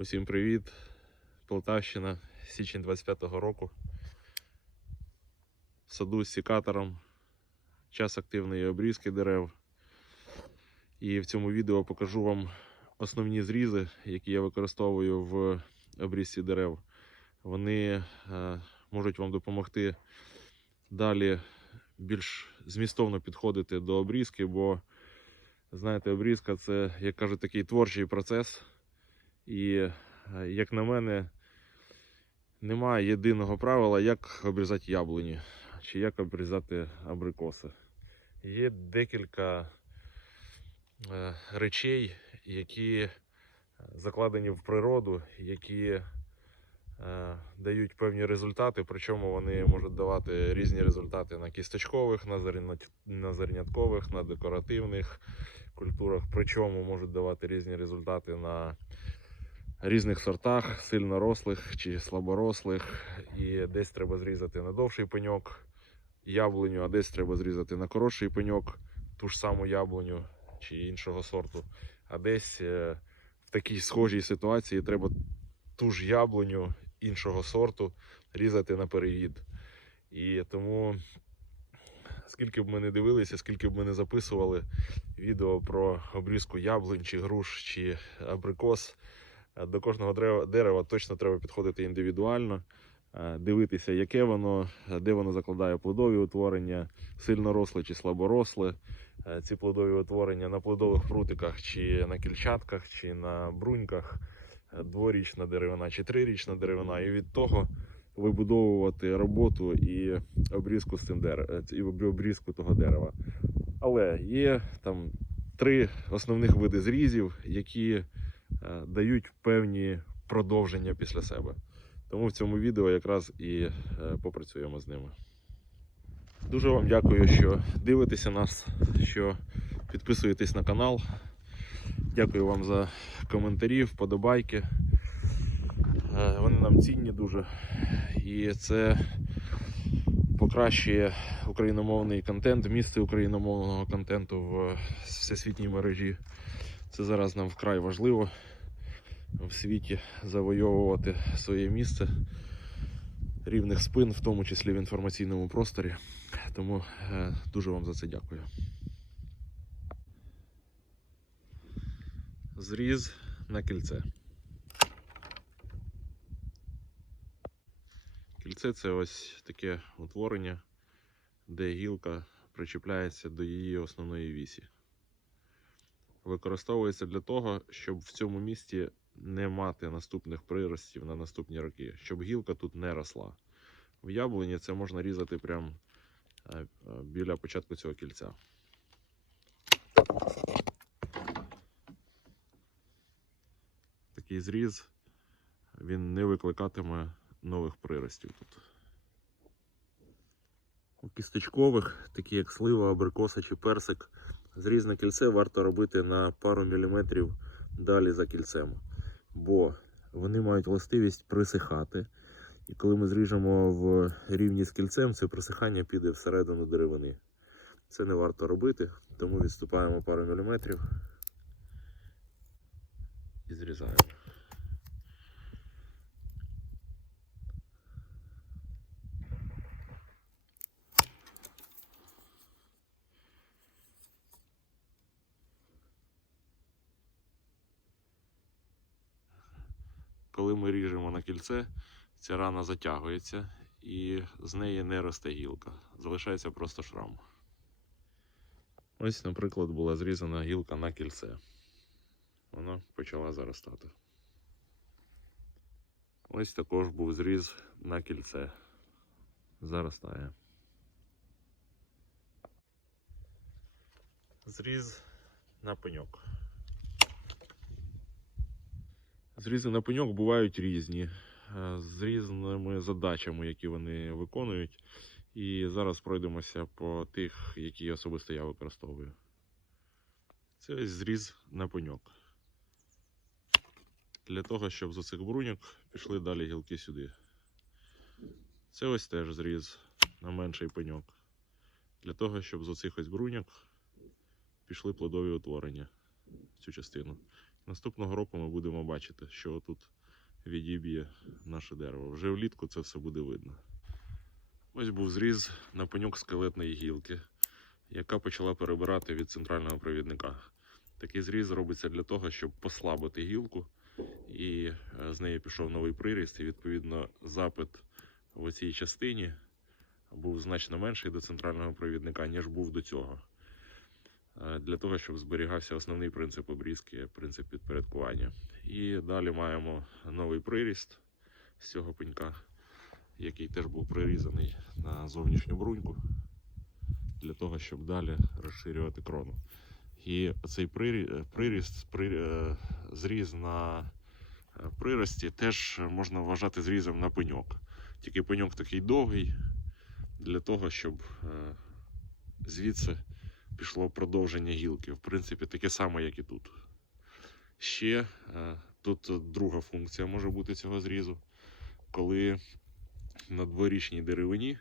Усім привіт! Полтавщина, січень 25-го року. В саду з секатором, час активної обрізки дерев. І в цьому відео покажу вам основні зрізи, які я використовую в обрізці дерев. Вони можуть вам допомогти далі більш змістовно підходити до обрізки, бо, знаєте, обрізка – це, як кажуть, такий творчий процес. І, як на мене, немає єдиного правила, як обрізати яблуні, чи як обрізати абрикоси. Є декілька речей, які закладені в природу, які дають певні результати, причому вони можуть давати різні результати на кісточкових, на зерняткових, на декоративних культурах, причому можуть давати різні результати на різних сортах, сильно рослих чи слаборослих. І десь треба зрізати на довший пеньок яблуню, а десь треба зрізати на коротший пеньок ту ж саму яблуню чи іншого сорту. А десь в такій схожій ситуації треба ту ж яблуню іншого сорту різати на переїд. І тому, скільки б ми не дивилися, скільки б ми не записували відео про обрізку яблунь, чи груш, чи абрикос, до кожного дерева точно треба підходити індивідуально, дивитися, яке воно, де воно закладає плодові утворення, сильно росле чи слаборосле. Ці плодові утворення на плодових прутиках, чи на кільчатках, чи на бруньках, дворічна деревина чи трирічна деревина. І від того вибудовувати роботу і обрізку обрізку того дерева. Але є там 3 основних види зрізів, які дають певні продовження після себе. Тому в цьому відео якраз і попрацюємо з ними. Дуже вам дякую, що дивитеся нас, що підписуєтесь на канал. Дякую вам за коментарі, вподобайки. Вони нам цінні дуже. І це покращує україномовний контент, місце україномовного контенту в всесвітній мережі. Це зараз нам вкрай важливо в світі завойовувати своє місце рівних спин, в тому числі в інформаційному просторі. Тому дуже вам за це дякую. Зріз на кільце. Кільце – це ось таке утворення, де гілка причіпляється до її основної вісі. Використовується для того, щоб в цьому місці не мати наступних приростів на наступні роки, щоб гілка тут не росла. В яблуні це можна різати прямо біля початку цього кільця. Такий зріз, він не викликатиме нових приростів тут. У кісточкових, такі як слива, абрикоса чи персик, зріз на кільце варто робити на пару міліметрів далі за кільцем, бо вони мають властивість присихати. І коли ми зріжемо в рівні з кільцем, це присихання піде всередину деревини. Це не варто робити, тому відступаємо пару міліметрів і зрізаємо. Коли ми ріжемо на кільце, ця рана затягується і з неї не росте гілка, залишається просто шрам. Ось, наприклад, була зрізана гілка на кільце. Вона почала заростати. Ось також був зріз на кільце. Заростає. Зріз на пеньок. Зрізи на пеньок бувають різні, з різними задачами, які вони виконують. І зараз пройдемося по тих, які особисто я використовую. Це ось зріз на пеньок. Для того, щоб з оцих бруньок пішли далі гілки сюди. Це ось теж зріз на менший пеньок. Для того, щоб з оцих ось бруньок пішли плодові утворення в цю частину. Наступного року ми будемо бачити, що тут відіб'є наше дерево. Вже влітку це все буде видно. Ось був зріз на пеньок скелетної гілки, яка почала перебирати від центрального провідника. Такий зріз робиться для того, щоб послабити гілку, і з неї пішов новий приріст, і відповідно запит в цій частині був значно менший до центрального провідника, ніж був до цього. Для того, щоб зберігався основний принцип обрізки, принцип підпорядкування. І далі маємо новий приріст з цього пенька, який теж був прирізаний на зовнішню бруньку, для того, щоб далі розширювати крону. І цей приріст, зріз на прирості теж можна вважати зрізом на пеньок. Тільки пеньок такий довгий, для того, щоб звідси пішло продовження гілки. В принципі, таке саме, як і тут. Ще тут друга функція може бути цього зрізу. Коли на дворічній деревині,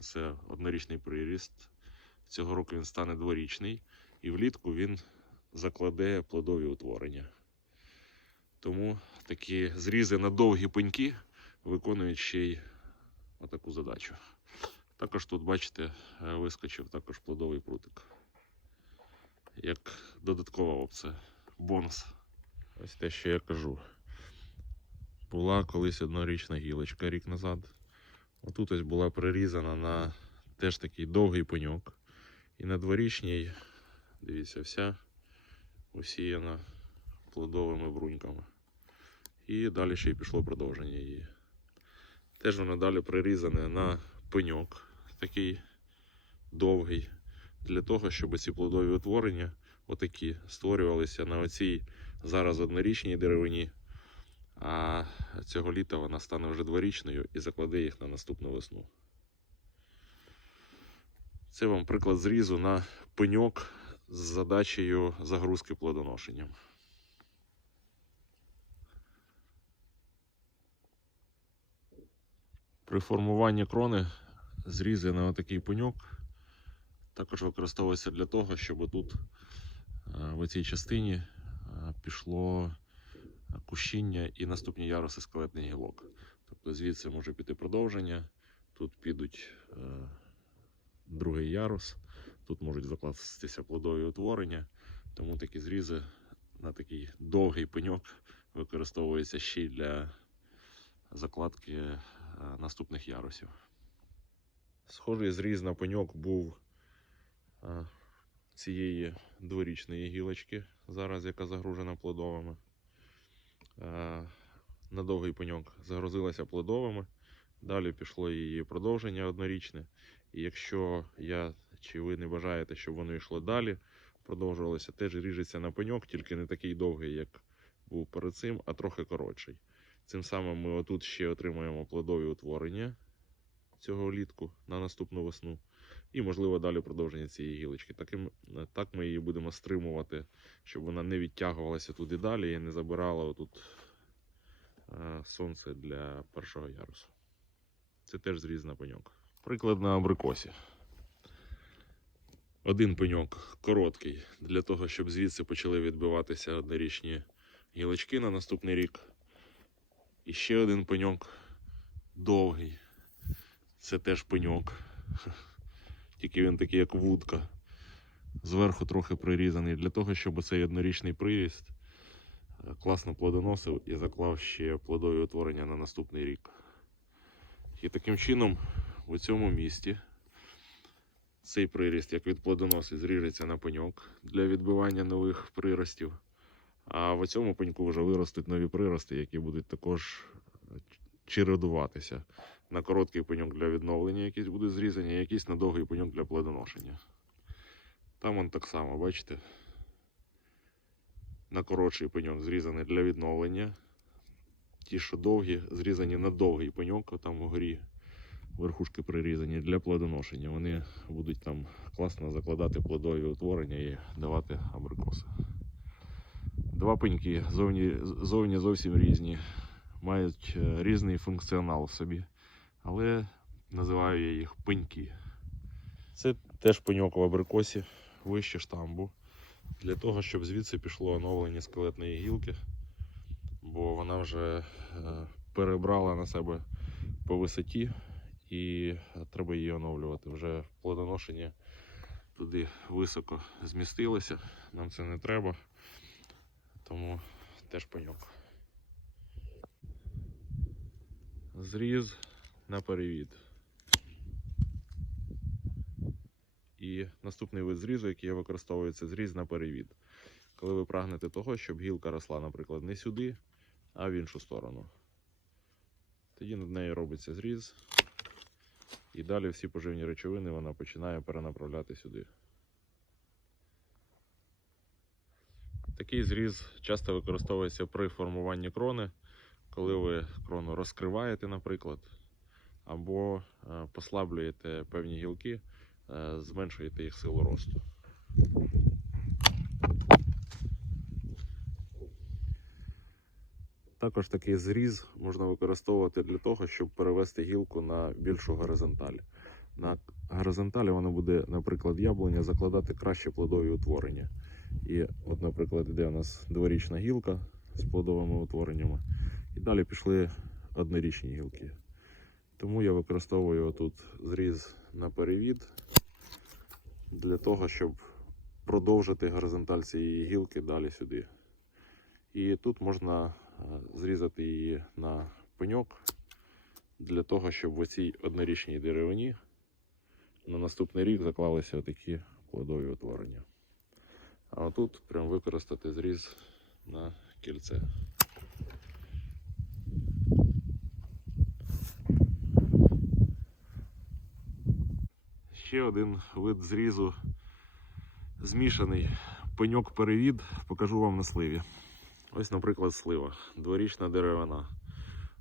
це однорічний приріст, цього року він стане дворічний, і влітку він закладе плодові утворення. Тому такі зрізи на довгі пеньки виконують ще й отаку задачу. Також тут, бачите, вискочив також плодовий прутик. Як додаткова опція, бонус. Ось те, що я кажу. Була колись однорічна гілочка рік назад. Отут ось була прирізана на теж такий довгий пеньок. І на дворічній, дивіться, вся усіяна плодовими бруньками. І далі ще й пішло продовження її. Теж воно далі прирізане на пеньок, такий довгий, для того, щоб ці плодові утворення отакі створювалися на оцій зараз однорічній деревині, а цього літа вона стане вже дворічною і закладе їх на наступну весну. Це вам приклад зрізу на пеньок з задачею загрузки плодоношенням. При формуванні крони зрізи на отакий пеньок також використовується для того, щоб тут в цій частині пішло кущіння і наступні яруси скелетних гілок. Тобто звідси може піти продовження, тут підуть другий ярус, тут можуть закластися плодові утворення, тому такі зрізи на такий довгий пеньок використовуються ще й для закладки наступних ярусів. Схожий зріз на пеньок був цієї дворічної гілочки, зараз яка загружена плодовими. На довгий пеньок загрузилася плодовими, далі пішло її продовження однорічне. І якщо я чи ви не бажаєте, щоб воно йшло далі, продовжувалося, теж ріжеться на пеньок, тільки не такий довгий, як був перед цим, а трохи коротший. Цим самим ми отут ще отримаємо плодові утворення цього влітку на наступну весну. І, можливо, далі продовження цієї гілочки. Так ми її будемо стримувати, щоб вона не відтягувалася туди далі і не забирала отут сонце для першого ярусу. Це теж зріз на пеньок. Приклад на абрикосі. Один пеньок короткий, для того, щоб звідси почали відбиватися однорічні гілочки на наступний рік. І ще один пеньок довгий. Це теж пеньок. Тільки він такий, як вудка. Зверху трохи прирізаний, для того, щоб цей однорічний приріст класно плодоносив і заклав ще плодові утворення на наступний рік. І таким чином у цьому місці цей приріст, як від плодоносить, зріжеться на пеньок для відбивання нових приростів. А в цьому пеньку вже виростуть нові прирости, які будуть також чередуватися. На короткий пеньок для відновлення якісь будуть зрізані, а якісь на довгий пеньок для плодоношення. Там он так само, бачите? На коротший пеньок зрізаний для відновлення. Ті, що довгі, зрізані на довгий пеньок, там вгорі верхушки прирізані для плодоношення. Вони будуть там класно закладати плодові утворення і давати абрикоси. Два пеньки зовні зовсім різні. Мають різний функціонал в собі. Але називаю я їх пеньки. Це теж пеньок в абрикосі, вище штамбу. для того, щоб звідси пішло оновлення скелетної гілки, бо вона вже перебрала на себе по висоті і треба її оновлювати. Вже плодоношення туди високо змістилося, нам це не треба, тому теж пеньок. Зріз на перевід. І наступний вид зрізу, який я використовую, це зріз на перевід. Коли ви прагнете того, щоб гілка росла, наприклад, не сюди, а в іншу сторону. Тоді над нею робиться зріз. І далі всі поживні речовини вона починає перенаправляти сюди. Такий зріз часто використовується при формуванні крони, коли ви крону розкриваєте, наприклад, або послаблюєте певні гілки, зменшуєте їх силу росту. Також такий зріз можна використовувати для того, щоб перевести гілку на більшу горизонталь. На горизонталі вона буде, наприклад, яблуня закладати краще плодові утворення. І от, наприклад, йде у нас дворічна гілка з плодовими утвореннями. І далі пішли однорічні гілки. Тому я використовую тут зріз на перевід для того, щоб продовжити горизонталь цієї гілки далі сюди. І тут можна зрізати її на пеньок для того, щоб в оцій однорічній деревині на наступний рік заклалися такі плодові утворення. А отут прям використати зріз на кільце. Ще один вид зрізу змішаний пеньок-перевід покажу вам на сливі. Ось, наприклад, слива. Дворічна деревина,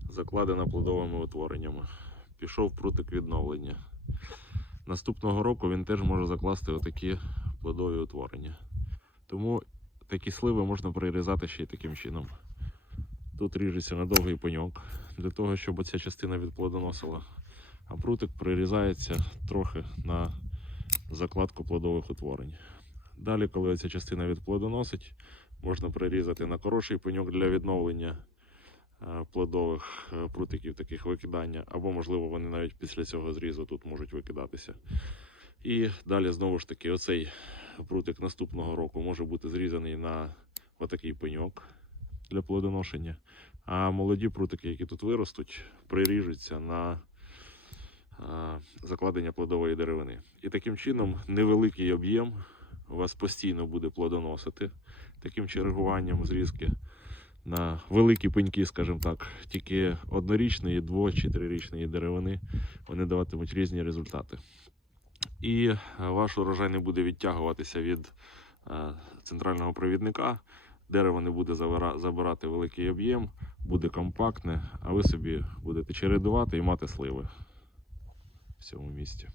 закладена плодовими утвореннями. Пішов прутик відновлення. Наступного року він теж може закласти отакі плодові утворення. Тому такі сливи можна прирізати ще й таким чином. Тут ріжеться на довгий пеньок, для того, щоб оця частина відплодоносила. А прутик прирізається трохи на закладку плодових утворень. Далі, коли оця частина відплодоносить, можна прирізати на хороший пеньок для відновлення плодових прутиків, таких викидання, або, можливо, вони навіть після цього зрізу тут можуть викидатися. І далі, знову ж таки, оцей прутик наступного року може бути зрізаний на отакий пеньок для плодоношення, а молоді прутики, які тут виростуть, приріжуться на закладення плодової деревини. І таким чином невеликий об'єм у вас постійно буде плодоносити. Таким чергуванням зрізки на великі пеньки, скажімо так, тільки однорічної, дво- чи трирічної деревини, вони даватимуть різні результати. І ваш урожай не буде відтягуватися від центрального провідника, дерево не буде забирати великий об'єм, буде компактне, а ви собі будете чередувати і мати сливи в цьому місці.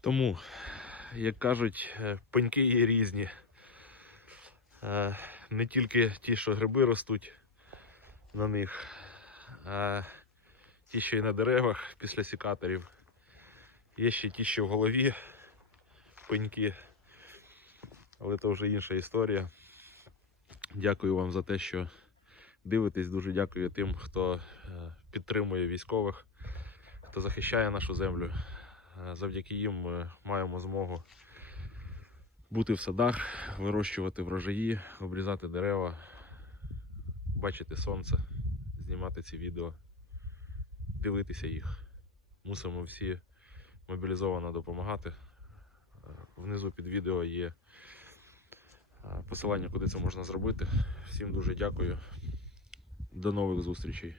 Тому, як кажуть, пеньки є різні. Не тільки ті, що гриби ростуть на них, а ті, що і на деревах після сікаторів. Є ще ті, що в голові пеньки, але це вже інша історія. Дякую вам за те, що дивитесь. Дуже дякую тим, хто підтримує військових, хто захищає нашу землю. Завдяки їм ми маємо змогу бути в садах, вирощувати врожаї, обрізати дерева, бачити сонце, знімати ці відео, дивитися їх. Мусимо всі мобілізовано допомагати. Внизу під відео є посилання, куди це можна зробити. Всім дуже дякую. До нових зустрічей.